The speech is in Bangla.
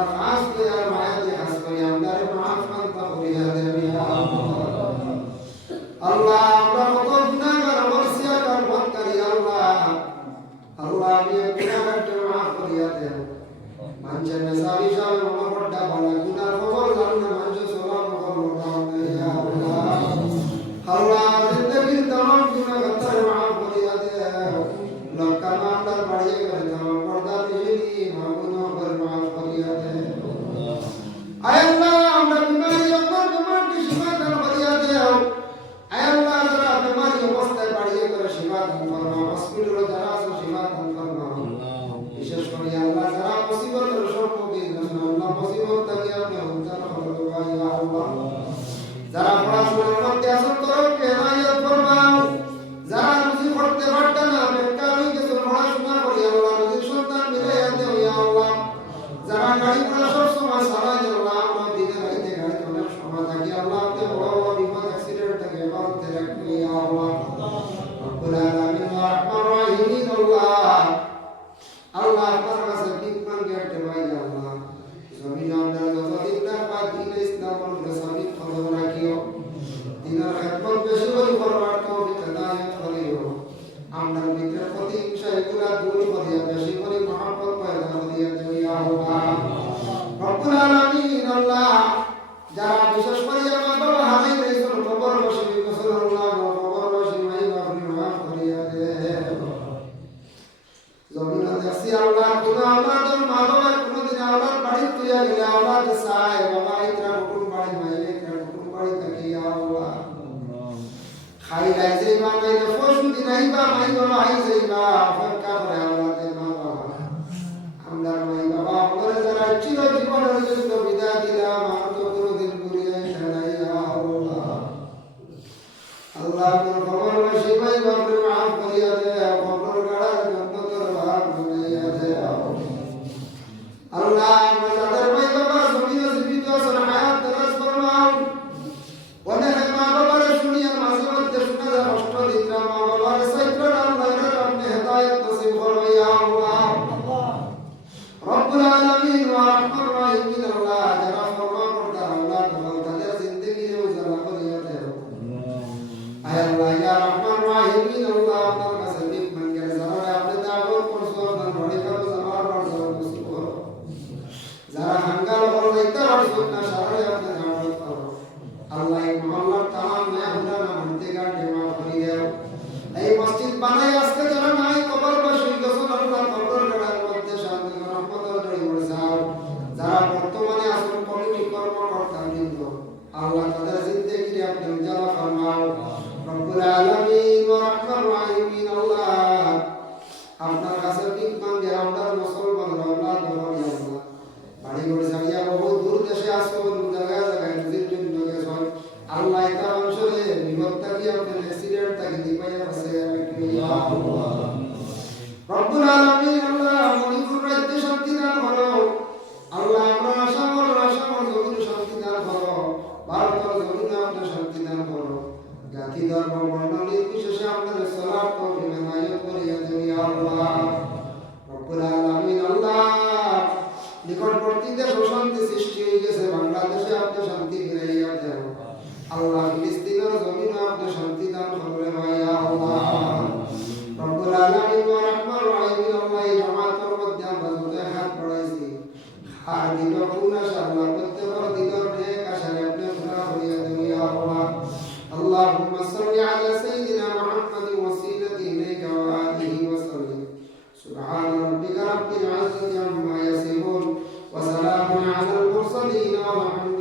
আপনার খাস দয়ার মায়াতে খাস করে আমাদের মাফ করতে করিয়া দেন ইয়া আল্লাহ। আল্লাহ আমরা কত গুনাহগার আমরসিয়া কারবানকারী আল্লাহ। আল্লাহ আমি গুনাহগারকে মাফ করিয়া দেন। মানজে মেসাবি সাহেব মহব্বতটা বলা গুনাহ খবর জাননা মানজে সওয়াব খবর জাননা ইয়া আল্লাহ। আল্লাহ জিন্দেগির तमाम গুনাহগার মাফ করিয়া দেন। লক্কা মামলার বাড়িয়ে করে तमाम পর্দা বিজলি মাগুনা করে মাফ করিয়া দেন। আয় আল্লাহ আমরা বিমারি অপর তোমার কি শিফা দান করিয়া দেও। আয় আল্লাহ যারা বিমারি অবস্থায় বাড়িয়ে করে শিফা দান ফরমাও। হসপিটালে যারা আছে শিফা দান ফরমাও। বিশেষ করে আল্লাহ যারা মুসিবতের সম্মুখীন হয়েছেন আল্লাহ মুসিবত থেকে আপনি উদ্ধার করুন ইয়া আল্লাহ। যারা পড়াশোনার মধ্যে আছেন তাদেরকে হেদায়েত ফরমাও। যারা রুজি করতে পারতেন না বেকার হয়ে গেছে পড়াশোনা করি আল্লাহ রুজির সন্তান মিলাইয়া দেও ইয়া আল্লাহ। যারা গাড়ি ঘোড়া সব সময় চালায় আল্লাহ আমরা দিনে রাইতে গাড়ি অনেক সময় থাকি আল্লাহ আপনি বড় বড় বিপদ অ্যাক্সিডেন্ট থেকে হেফাজতে রাখুন ইয়া আল্লাহ। রব্বুল আলামিন ওয়া রাহমার রাহিমিন আল্লাহ। আল্লাহ আপনার কাছে বিকমান গেটে ভাই আল্লাহ। জমিন আমরা যতদিন না পাক দিন ইসলামের উপরে সাবিত খবর রাখিও। দিনের খেদমত বেশি করে করবার তৌফিক হেদায়েত করিও। আমরা ভিতরে প্রতিহিংসা এগুলা দূর করিয়া বেশি করে মহব্বত পয়দা করিয়া দিও ইয়া আল্লাহ। রব্বুল আলামিন আল্লাহ যারা বিশেষ করে আমার বাবা হারাই দিয়েছেন কবর বসে বিকশন আল্লাহ কবর বসে মাই বাপরি মাফ করিয়া দে। জমিনে দেখছি আল্লাহ কোনো আওলাদের মা বাবার কোনোদিন আওলাদ বাড়ি তুইয়া গেলে আওলাদ চায় বাবা ইতরা কুটুম বাড়ি মাইলে ইতরা কুটুম বাড়ি থাকি ইয়া আল্লাহ। খাই লাই যাইবা নাইলে পশু দিন আইবা মাই বাবা আই যাইবা অপেক্ষা করে আওলাদের মা বাবা। আমরা মাই বাবা আমাদের যারা চির জীবনের জন্য বিদায় দিলাম আর তো কোনোদিন ঘুরিয়ে আসে না ইয়া আল্লাহ। আল্লাহ আপনার খবর বসে মাই বাপরে মাফ করিয়া দে। খবর গাড়ার জন্নতের ভাগ বানাইয়া দে। আল্লাহ আমরা যাদের মাই বাবা জমিনে জীবিত আছেন হায়াত দারাজ ফরমাও। অনেক মা বাবার শুনিয়া মাঝে মধ্যে শোনা যায় কষ্ট দিতে মা বাবার সাইফার আল্লাহ আপনি হেদায়েত নসিব করো ইয়া আল্লাহ। রব্বুল আলামিন ওয়া রাহমার রাহিমিন আল্লাহ যারা ফরমান করতে আল্লাহ তাদের জিন্দেগিতে উজালা করিয়া দেও। আয় আল্লাহ ইয়া রাহমান রাহিমিন আল্লাহ আপনার কাছে ভিক মাঙ্গে যারা আপনি দাওয়াত করছো আপনার বড়ি করো যাবার বড় নসিব করো। যারা হাঙ্গাল করো ইতা করছো না সারা আপনি দাওয়াত করো। আল্লাহ এই মহল্লার तमाम মেহমান মানতে গাড়ি মাফ করে দাও। এই মসজিদ বানাই আজকে যারা নাই কবর বসে গেছেন আল্লাহ কবর গাড়ার মধ্যে শান্তি রহমতের দড়ি বসাও। যারা বর্তমানে আছেন কমিটি কর্মকর্তা বৃন্দ আল্লাহ তাদের জিন্দেগিতে আপনি উজালা ফরমাও। রব্বুল আলামিন ওয়া রাহমার রাহিমিন আল্লাহ আপনার কাছে ভিক মাঙ্গে আমরা মুসলমান আল্লাহ দরবার আল্লাহ। বাড়ি ঘর ছাড়িয়া বহু দূর দেশে আসো জায়গায় জায়গায় নদীর জন্য গেছেন আল্লাহ এটা অঞ্চলে বিপদ থাকি আপনার অ্যাক্সিডেন্ট থাকি দিপাইয়া আছে ইয়া আল্লাহ। রব্বুল আলামিন আল্লাহ মণিপুর রাজ্যে শান্তি দান করো। আল্লাহ আমরা আসামর জমিন শান্তি দান করো। ভারতের জমিনে আপনি শান্তি দান করো। জাতি ধর্ম বর্ণ নির্বিশেষে আপনার সালাত তৌফিক ইনায়াত করিয়া দিও ইয়া আল্লাহ। রব্বুল আলামিন আল্লাহ নিকটবর্তী দেশ অশান্তি সৃষ্টি হয়ে গেছে বাংলাদেশে আপনি শান্তি ফিরাইয়া দেও। আল্লাহ ফিলিস্তিনের জমিনে আপনি শান্তি দান করবেন ইয়া আল্লাহ। রব্বুল আলামিন ওয়া রাহমার রাহিমিন আল্লাহ এই জামাতের মধ্যে আমরা যত হাত বাড়াইছি আর দিন গুনাহ আল্লাহ প্রত্যেকর দিনের নেক আশারে আপনি পুরা করিয়া দিও ইয়া আল্লাহ। اللهم صل على سيدنا محمد وسيلته إليك وآله وسلم. سبحان ربك رب العزة عما يصفون وسلام على المرسلين والحمد